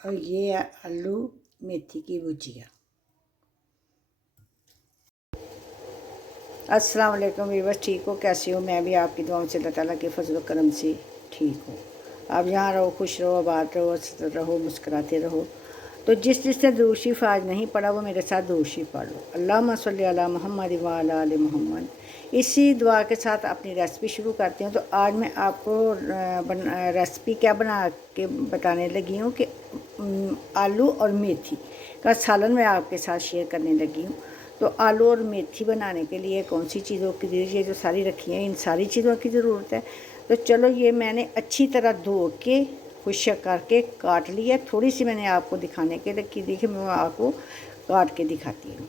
और ये है आलू मेथी की भुजिया। अस्सलाम वालेकुम वीवर्स, ठीक हो? कैसे हो? मैं भी आपकी दुआओं से अल्लाह ताला के फजल करम से ठीक हूँ। आप यहाँ रहो, खुश रहो, आबाद रहो, मुस्कुराते रहो। तो जिसने दुरूद शरीफ आज नहीं पढ़ा वो मेरे साथ दुरूद शरीफ पढ़ लो। अल्लाहुम्मा सल्ली अला मुहम्मद व अला आलि मुहम्मद। इसी दुआ के साथ अपनी रेसिपी शुरू करते हैं। तो आज मैं आपको रेसिपी क्या बना के बताने लगी हूँ कि आलू और मेथी का सालन मैं आपके साथ शेयर करने लगी हूँ। तो आलू और मेथी बनाने के लिए कौन सी चीज़ों की ये जो सारी रखी हैं, इन सारी चीज़ों की ज़रूरत है। तो चलो, ये मैंने अच्छी तरह धो के खुश्क करके काट लिया। थोड़ी सी मैंने आपको दिखाने के लिए की, देखिए मैं आपको काट के दिखाती हूँ।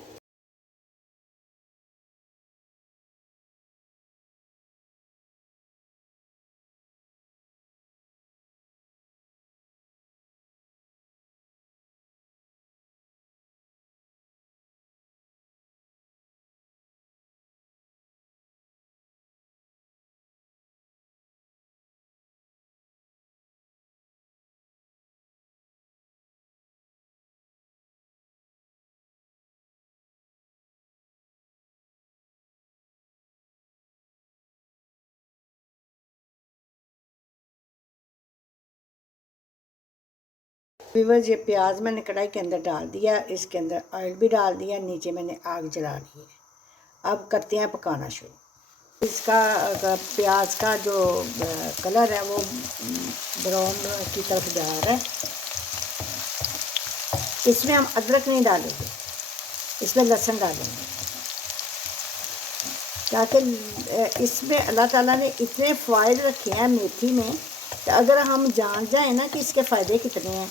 व्यूअर्स, ये प्याज मैंने कढ़ाई के अंदर डाल दिया, इसके अंदर ऑयल भी डाल दिया, नीचे मैंने आग जला ली है। अब करते हैं पकाना शुरू। इसका प्याज का जो कलर है वो ब्राउन की तरफ जा रहा है। इसमें हम अदरक नहीं डालेंगे, इसमें लहसुन डालेंगे, ताकि इसमें अल्लाह ताला ने इतने फ़ायदे रखे हैं मेथी में कि अगर हम जान जाए ना कि इसके फ़ायदे कितने हैं,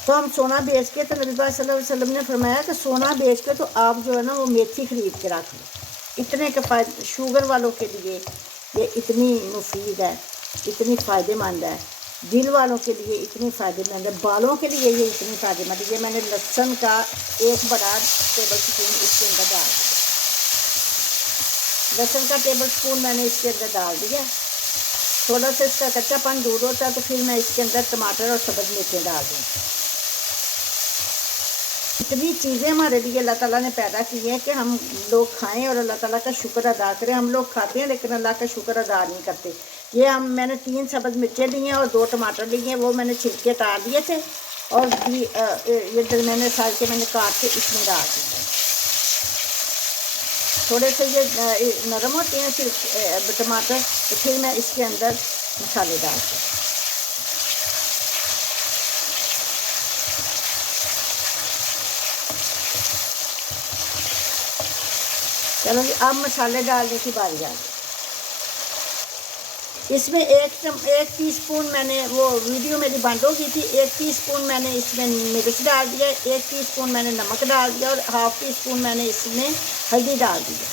तो हम सोना बेच के, तो नबी पाक सल्लल्लाहु अलैहि वसल्लम ने फरमाया कि सोना बेच के तो आप जो है ना वो मेथी ख़रीद के रख लो। इतने के फ़ायदे शुगर वालों के लिए ये इतनी मुफीद है, इतनी फ़ायदेमंद है। दिल वालों के लिए इतनी फ़ायदेमंद है, बालों के लिए ये इतनी फ़ायदेमंद है। ये मैंने लहसुन का 1 बड़ा टेबल स्पून इसके अंदर डाल दिया। लहसुन का टेबल स्पून मैंने इसके अंदर डाल दिया। थोड़ा सा इसका कच्चापन दूर होता है तो फिर मैं इसके अंदर टमाटर और सब्ज़ मिर्चें डाल दूँगी। इतनी चीज़ें हमारे लिए अल्लाह ताला ने पैदा की हैं कि हम लोग खाएं और अल्लाह ताला का शुक्र अदा करें। हम लोग खाते हैं लेकिन अल्लाह का शुक्र अदा नहीं करते। ये मैंने 3 सब्ज़ मिर्चें ली हैं और 2 टमाटर लिए हैं, वो मैंने छिलके उतार दिए थे और ये दरमियाने साइज के मैंने काट के इसमें डाल दिए। थोड़े से ये नरम होते हैं फिर टमाटर, तो फिर मैं इसके अंदर मसाले डालती हूँ। चलो जी, अब मसाले डालने की बारी आ गई। इसमें एक टीस्पून मैंने, वो वीडियो मेरी बंद हो गई थी, 1 टीस्पून मैंने इसमें मिर्च डाल दिया, 1 टीस्पून मैंने नमक डाल दिया और ½ टीस्पून मैंने इसमें हल्दी डाल दिया।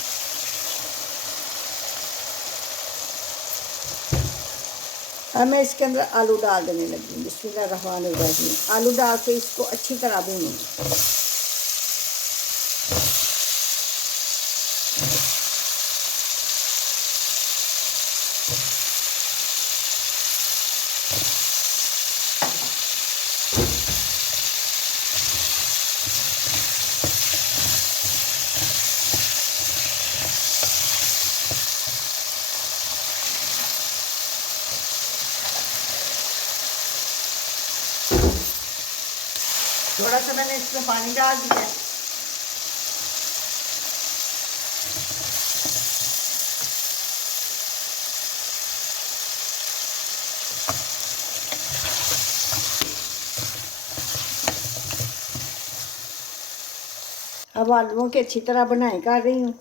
अब मैं इसके अंदर आलू डाल देने लगी। बिस्मिल्लाहिर्रहमानिर्रहीम। आलू डाल के इसको अच्छी तरह भूनूंगी। थोड़ा सा मैंने इसमें पानी डाल दिया। अब आलूओं की अच्छी तरह बनाई कर रही हूँ,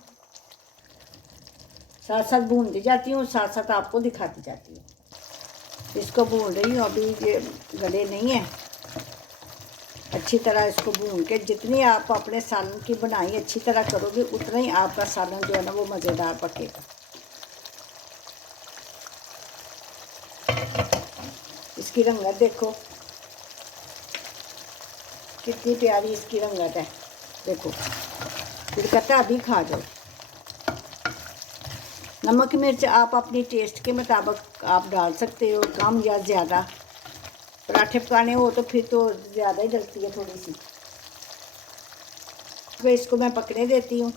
साथ साथ भूनती जाती हूँ, साथ साथ आपको दिखाती जाती हूँ। इसको भून रही हूँ, अभी ये गले नहीं है। अच्छी तरह इसको भून के, जितनी आप अपने सालन की बनाई अच्छी तरह करोगे उतना ही आपका सालन जो है ना वो मज़ेदार पकेगा। इसकी रंगत देखो कितनी प्यारी इसकी रंगत है, देखो फिर कहता अभी खा जाओ। नमक मिर्च आप अपनी टेस्ट के मुताबिक आप डाल सकते हो, कम या ज़्यादा। पराठे पकाने हो तो फिर तो ज़्यादा ही डलती है थोड़ी सी। फिर इसको मैं पकने देती हूँ,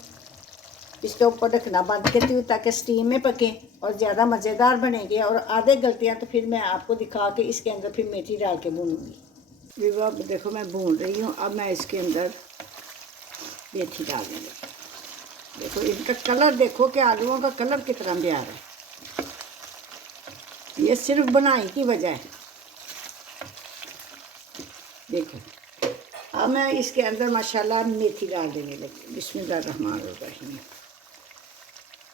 इसके ऊपर ढकना बंद करती हूँ ताकि स्टीम में पके और ज़्यादा मज़ेदार बनेंगे। और आधे गलते हैं तो फिर मैं आपको दिखा के इसके अंदर फिर मेथी डाल के भूनूँगी। विवा देखो मैं भून रही हूँ, अब मैं इसके अंदर मेथी डाल दूँगी। देखो इनका कलर देखो कि आलूओं का कलर कितना प्यारा है, ये सिर्फ बनाई की वजह है। देखो अब मैं इसके अंदर माशाल्लाह मेथी डाल देने लगी। बिस्मिल्लाहिर्रहमानिर्रहीम।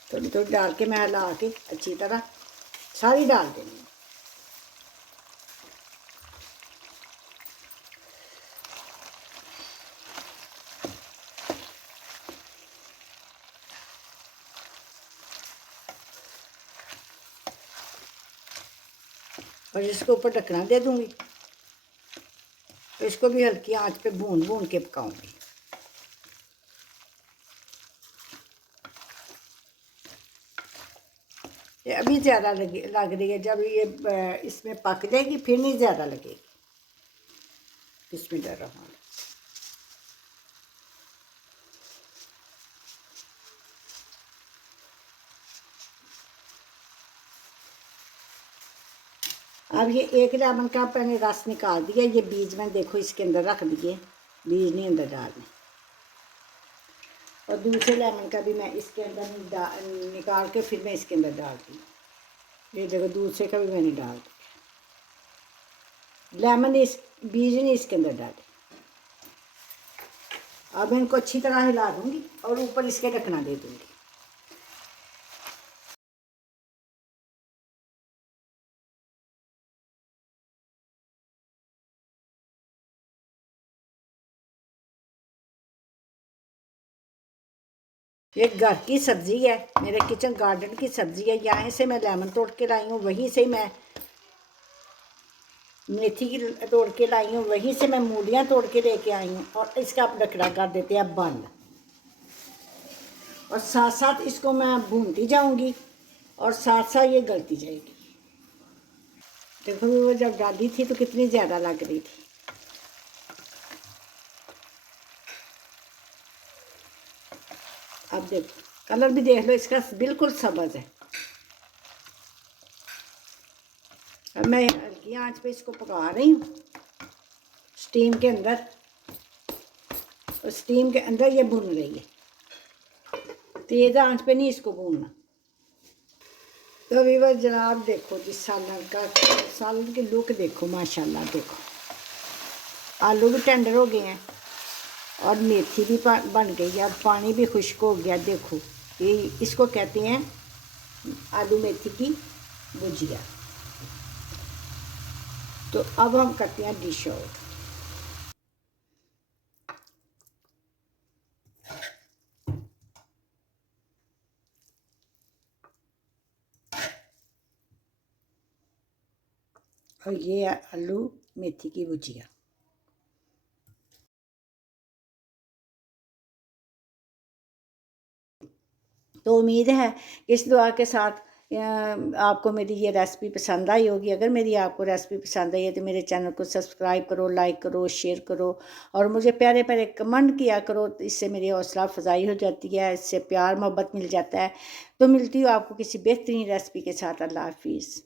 थोड़ी थोड़ी डाल के मैं हिला के अच्छी तरह सारी डाल देनी। और इसके ऊपर ढकना दे दूँगी, तो इसको भी हल्की आंच पे भून भून के पकाऊंगी। ये अभी ज़्यादा लग रही है, जब ये इसमें पक जाएगी फिर नहीं ज़्यादा लगेगी। बिस्मिल्लाहिर्रहमानिर्रहीम। अब ये एक लेमन का मैंने रस निकाल दिया, ये बीज में देखो इसके अंदर रख दिए, बीज नहीं अंदर डालने। और दूसरे लेमन का भी मैं इसके अंदर निकाल के फिर मैं इसके अंदर डालती हूँ। ये देखो दूसरे का भी मैंने डाल दिया, लेमन इस बीज नहीं इसके अंदर डाले। अब मैं इनको अच्छी तरह हिला दूँगी और ऊपर इसके ढकना दे दूँगी। ये घर की सब्ज़ी है, मेरे किचन गार्डन की सब्ज़ी है। यहाँ से मैं लेमन तोड़ के लाई हूँ, वहीं से मैं मेथी की तोड़ के लाई हूँ, वहीं से मैं मूलियाँ तोड़ के लेके आई हूँ। और इसका आप ढकना कर देते हैं बंद, और साथ साथ इसको मैं भूनती जाऊँगी और साथ साथ ये गलती जाएगी। देखो वो जब डाली थी तो कितनी ज़्यादा लग रही थी। अब देखो कलर भी देख लो इसका, बिल्कुल सब्ज़ है। अब मैं हल्की आंच पे इसको पका रही हूँ स्टीम के अंदर, और स्टीम के अंदर ये भून रही है। तेज़ आंच पे नहीं इसको भूनना। तो वीवर जनाब देखो जी, सालन की लुक देखो माशाल्लाह। देखो आलू भी टेंडर हो गए हैं और मेथी भी बन गई है, अब पानी भी खुश्क हो गया। देखो ये इसको कहते हैं आलू मेथी की भुजिया। तो अब हम करते हैं डिश आउट। और ये है आलू मेथी की भुजिया। तो उम्मीद है इस दुआ के साथ आपको मेरी ये रेसिपी पसंद आई होगी। अगर मेरी आपको रेसिपी पसंद आई है तो मेरे चैनल को सब्सक्राइब करो, लाइक करो, शेयर करो और मुझे प्यारे प्यारे कमेंट किया करो। इससे मेरी हौसला अफजाई हो जाती है, इससे प्यार मोहब्बत मिल जाता है। तो मिलती हूँ आपको किसी बेहतरीन रेसिपी के साथ। अल्लाह हाफिज़।